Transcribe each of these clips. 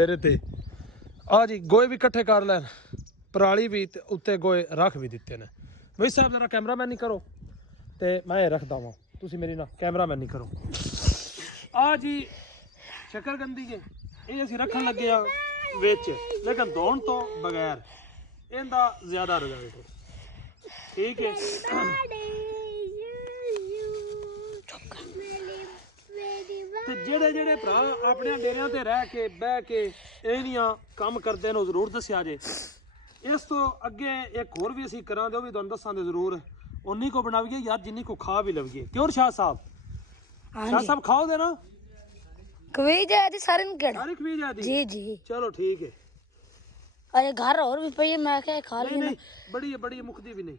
तेरे ते आ जी गोए भी इकट्ठे कर लैन पराली भी उत्ते गोए रख भी दिते ने भाई साहब जरा कैमरामैन नहीं करो ते मैं रखदा वां तुसी मेरी ना कैमरामैन नहीं करो आ जी शकरकंदी जे ये असीं रखन लगे आ विच लेकिन धोण तो बगैर इहदा ज्यादा रिजल्ट ठीक है ਤੇ ਜਿਹੜੇ ਭਰਾ ਆਪਣੇ ਡੇਰਿਆਂ ਤੇ ਰਹਿ ਕੇ ਬਹਿ ਕੇ ਇਹਨੀਆਂ ਕੰਮ ਕਰਦੇ ਨੇ ਜ਼ਰੂਰ ਦੱਸਿਆ ਜੇ ਇਸ ਤੋਂ ਅੱਗੇ ਇੱਕ ਹੋਰ ਵੀ ਅਸੀਂ ਕਰਾਂਗੇ ਉਹ ਵੀ ਤੁਹਾਨੂੰ ਦੱਸਾਂਗੇ ਜ਼ਰੂਰ ਉਨੀ ਕੋ ਬਣਾਵੀਏ ਯਾਰ ਜਿੰਨੀ ਕੋ ਖਾ ਵੀ ਲਵੀਏ ਕਿਉਂ ਸ਼ਾਹ ਸਾਹਿਬ ਸ਼ਾਹ ਸਾਹਿਬ ਖਾਓ ਦੇ ਨਾ ਖਵੀ ਜਾਦੀ ਸਾਰਿਆਂ ਨੂੰ ਕਿਹੜਾ ਸਾਰੀ ਖਵੀ ਜਾਦੀ ਜੀ ਜੀ ਚਲੋ ਠੀਕ ਹੈ ਅਰੇ ਘਰ ਹੋਰ ਵੀ ਪਈ ਮੈਂ ਕਿਹਾ ਖਾ ਲਈ ਨਹੀਂ ਬੜੀ ਮੁਕਦੀ ਵੀ ਨਹੀਂ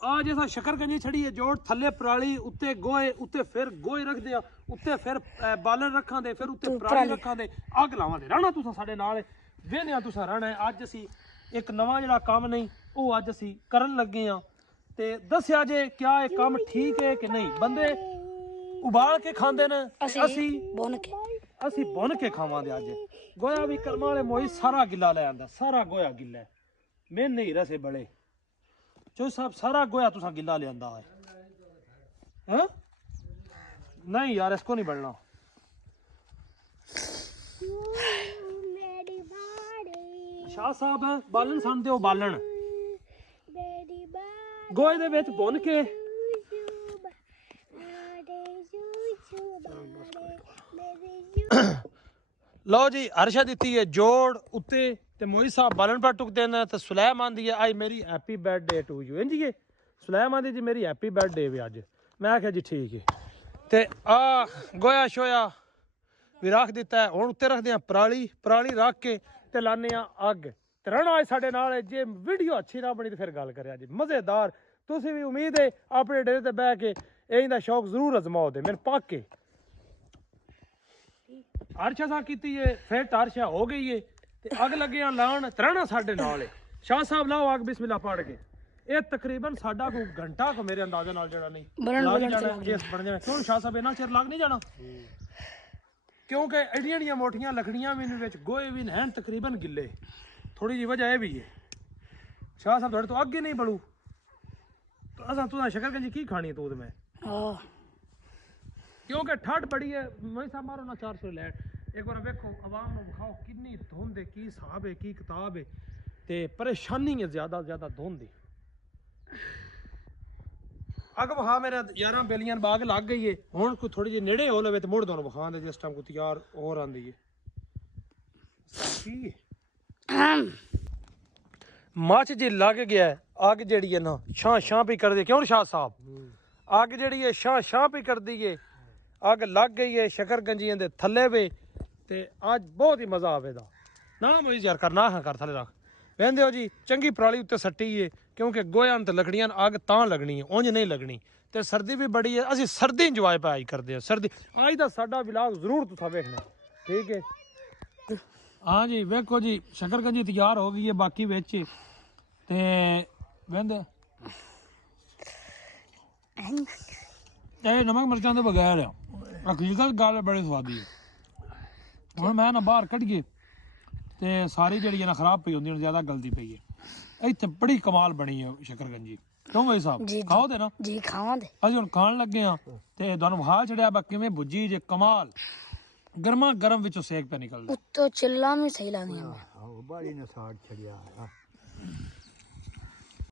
आ जैसा शकरकंजी छड़ी है जोड़ थले पराली उत्ते गोए उत्ते फिर गोए रख दिया उत्ते फिर बालन रखा दे फिर उत्ते पराली रखा दे अग लावा दे रहना तुसा साडे नाल वेहने तुसा रहना है अज असी एक नवा जिहड़ा काम नहीं वो अज असी करन लगे हां ते दस्या जे क्या ये काम ठीक है कि नहीं बंदे उबाल के खांदे ने असी बुन के खावांगे अज गोया भी कर्मा वाले मोई सारा गिला ले आंदा सारा गोया गिला मैं नहीं रसे बड़े चो साहब सारा गोया तुसा गिला ले आंदा है नहीं यार इसको नहीं बढ़ना शाह साहब बालन सन दो बालन गोए दे विच भुन के लो जी हर्षा दी है जोड़ उत्ते ते मोई साहब बालन पर टुक देना तो सुलैम आंदी है आज मेरी हैप्पी बर्थडे टू यू इंजी है सुलैम आंदी जी मेरी हैप्पी बर्थडे भी अज मैं आख्या जी ठीक है ते आ गोया शोया भी रख दिता है हुण उत्ते रखदे आ पराली रख के ते लाने आ अग ते रहना अज साडे नाल जे वीडियो अच्छी ना बनी तो फिर गल करिया जी मज़ेदार तुसीं भी उम्मीद है अपने डेरे ते बह के इहदा शौक जरूर अजमाओ दे मेरे पाके हर्षा सा की है फिट हर्षा हो गई है अग लगे लाण तरहना साडे नाल शाह साहब लाओ अग बिस्मिल्लाह पढ़ के ये तकरीबन साडा कोई घंटा को मेरे अंदाजे नाल जेड़ा नहीं लग जाना इस बन जाना क्यों शाह साहब इन्ना चिर लग नहीं जाना क्योंकि एडियां मोटियां लकड़ियां भी विच गोए भी हैं तकरीबन गिले थोड़ी जी वजह भी है शाह साहब थोड़े तो अग ही नहीं बलू तो असा तू शकरकंजी की खानी तू मैं क्योंकि ठंड बड़ी है मैं साहब मारो ना 400 लैट एक बार वेखो आवाम को विखाओ कितनी धुंध है की हिसाब है की किताब है ते परेशानी है ज्यादा धुंध है अग विखा मेरे 11 बेलियां बाग लग गई है हुण कोई थोड़ी जी नेड़े हो लवे तो मुड़ दोनों विखा दे जिस टाइम को तैयार और आंदी है मच जी लग गया है अग जेड़ी है ना शां भी कर दी क्यों शाह साहब अग जेड़ी है शां भी कर दी है अग लग गई है शकरकंजियां दे थल्ले वे ते आज बहुत ही मज़ा आवेगा ना मुझे यार करना है कर थले रख वेंदे हो जी चंगी पराली उत्ते सट्टी है क्योंकि गोया ते लकड़ियां अग तां लगनी है उंज नहीं लगनी ते सर्दी भी बड़ी है असी सर्दी इंजॉय पाई करते हैं सर्दी अज दा साडा व्लॉग जरूर तुसा वेखना ठीक है हाँ जी वेखो जी शकरकंजी तैयार हो गई है बाकी विच ते वेंदे नमक मिर्चां दे बगैर हकीकत गल बड़ी स्वादी है ਹੁਣ ਮੈਂ ਨਾ ਬਾਹਰ ਕੱਢੀਏ ਤੇ ਸਾਰੀ ਜਿਹੜੀ ਹੈ ਨਾ ਖਰਾਬ ਪਈ ਹੁੰਦੀ ਹੁਣ ਜ਼ਿਆਦਾ ਗਲਦੀ ਪਈ ਹੈ ਇੱਥੇ ਬੜੀ ਕਮਾਲ ਬਣੀ ਹੈ शकरकंजी ਕਿਉਂ ਭਾਈ ਸਾਹਿਬ ਖਾਓ ਦੇ ਨਾ ਜੀ ਖਾਵਾਂਗੇ ਅਸੀਂ ਹੁਣ ਖਾਣ ਲੱਗੇ ਆ ਤੇ ਤੁਹਾਨੂੰ ਵਿਖਾ ਛੜਿਆ ਬਾ ਕਿਵੇਂ ਭੁੱਜੀ ਜੇ ਕਮਾਲ ਗਰਮਾ ਗਰਮ ਵਿੱਚੋਂ ਸੇਕ ਪੈ ਨਿਕਲਦਾ ਉੱਤੋਂ ਚਿੱਲਾ ਵੀ ਸਹੀ ਲੱਗਦੀਆਂ ਹਾਂ ਬਾੜੀ ਨੇ ਸਾੜ ਛੜਿਆ